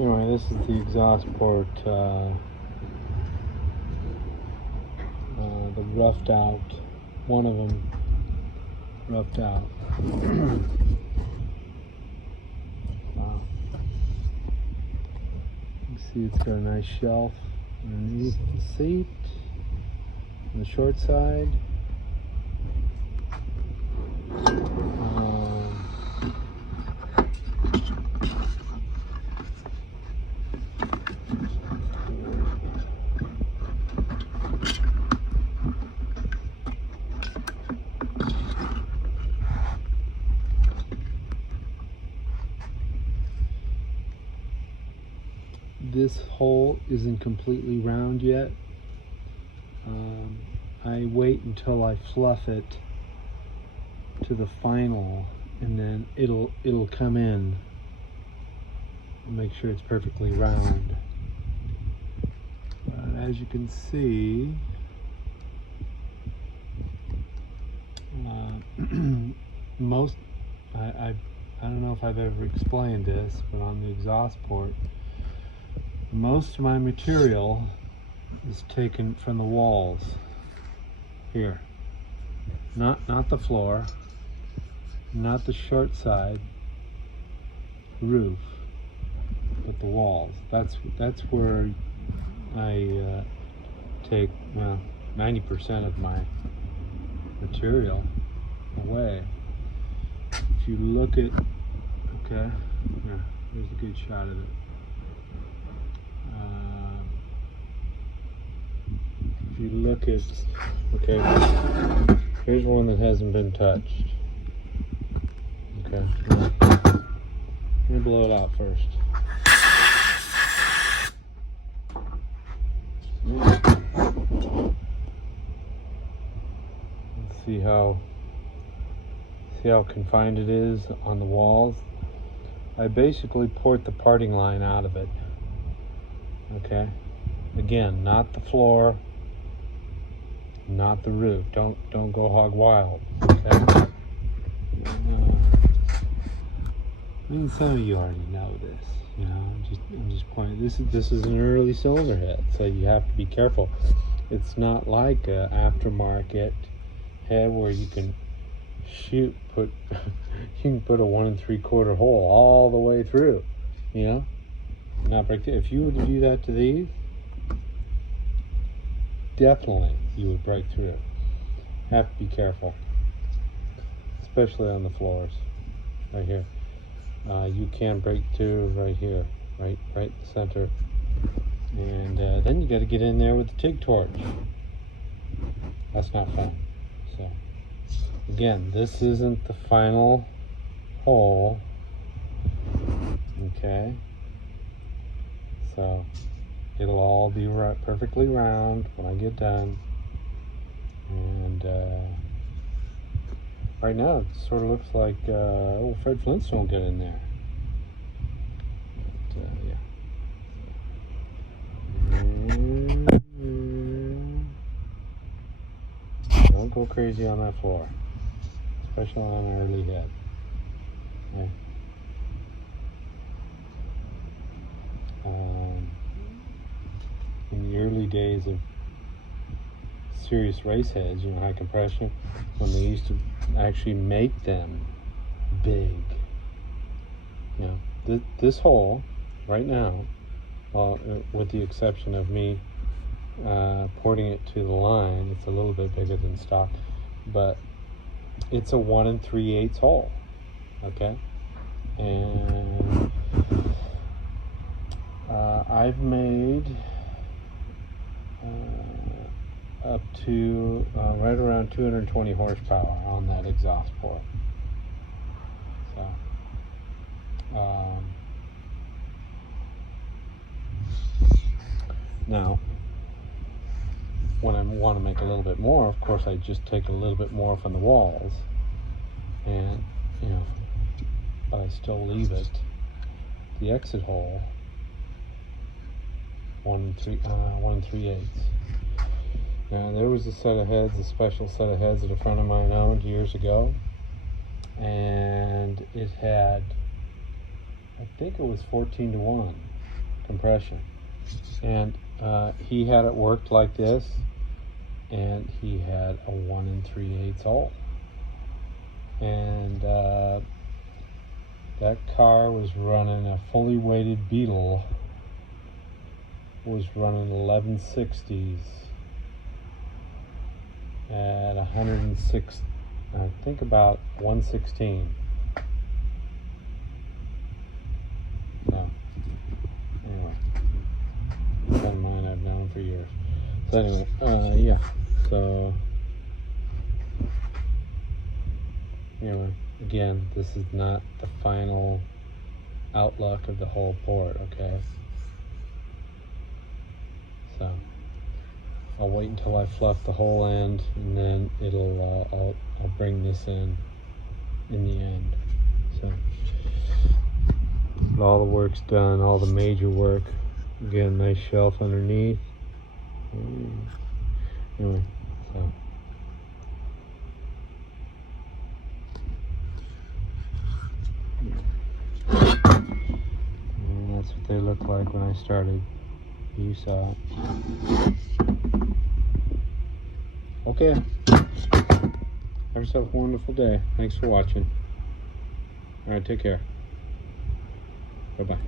Anyway, this is the exhaust port, the roughed out, one of them roughed out. Wow. You see it's got a nice shelf underneath the seat on the short side. This hole isn't completely round yet. I wait until I fluff it to the final, and then it'll come in. I'll make sure it's perfectly round. But as you can see, I don't know if I've ever explained this, but on the exhaust port, most of my material is taken from the walls here, not the floor, not the short side roof, but the walls. That's where I take 90% of my material away. If you look at, okay, yeah, there's a good shot of it. If you look at, okay, here's one that hasn't been touched. Okay, I'm gonna blow it out first. Let's see how confined it is on the walls. I basically port the parting line out of it. Okay, again, not the floor, not the roof. Don't go hog wild. Okay. I mean, some of you already know this. You know, I'm just pointing. This is an early cylinder head, so you have to be careful. It's not like a aftermarket head where you can put a 1 3/4 hole all the way through. You know, not break through. If you were to do that to these, definitely you would break through. Have to be careful, especially on the floors. Right here, you can break through right here, right in the center, and then you got to get in there with the TIG torch. That's not fun. So again, this isn't the final hole. Okay, so it'll all be perfectly round when I get done. And right now it sort of looks like Fred Flintstone get in there. But, yeah. Don't go crazy on that floor, especially on an early head. Okay. In the early days of serious race heads, you know, high compression, when they used to actually make them big, you know, this hole right now, with the exception of me porting it to the line, it's a little bit bigger than stock, but it's a 1 3/8 hole. Okay, and I've made up to right around 220 horsepower on that exhaust port. So now when I want to make a little bit more, of course I just take a little bit more from the walls, and you know, but I still leave it the exit hole 1 3/8. Now there was a set of heads, a special set of heads that a friend of mine owned years ago, and it had, I think it was 14 to 1 compression. And he had it worked like this, and he had a 1 3/8 hole. And that car was running a fully weighted Beetle, was running 1160s at 106, I think about 116. No, anyway, a friend of mine I've known for years. So anyway, yeah, so anyway, again, this is not the final outlook of the whole port, okay? So I'll wait until I fluff the whole end, and then I'll bring this in the end. So all the work's done, all the major work. Again, nice shelf underneath. Anyway, so and that's what they look like when I started. You saw it. Okay. Have yourself a wonderful day. Thanks for watching. All right, take care. Bye-bye.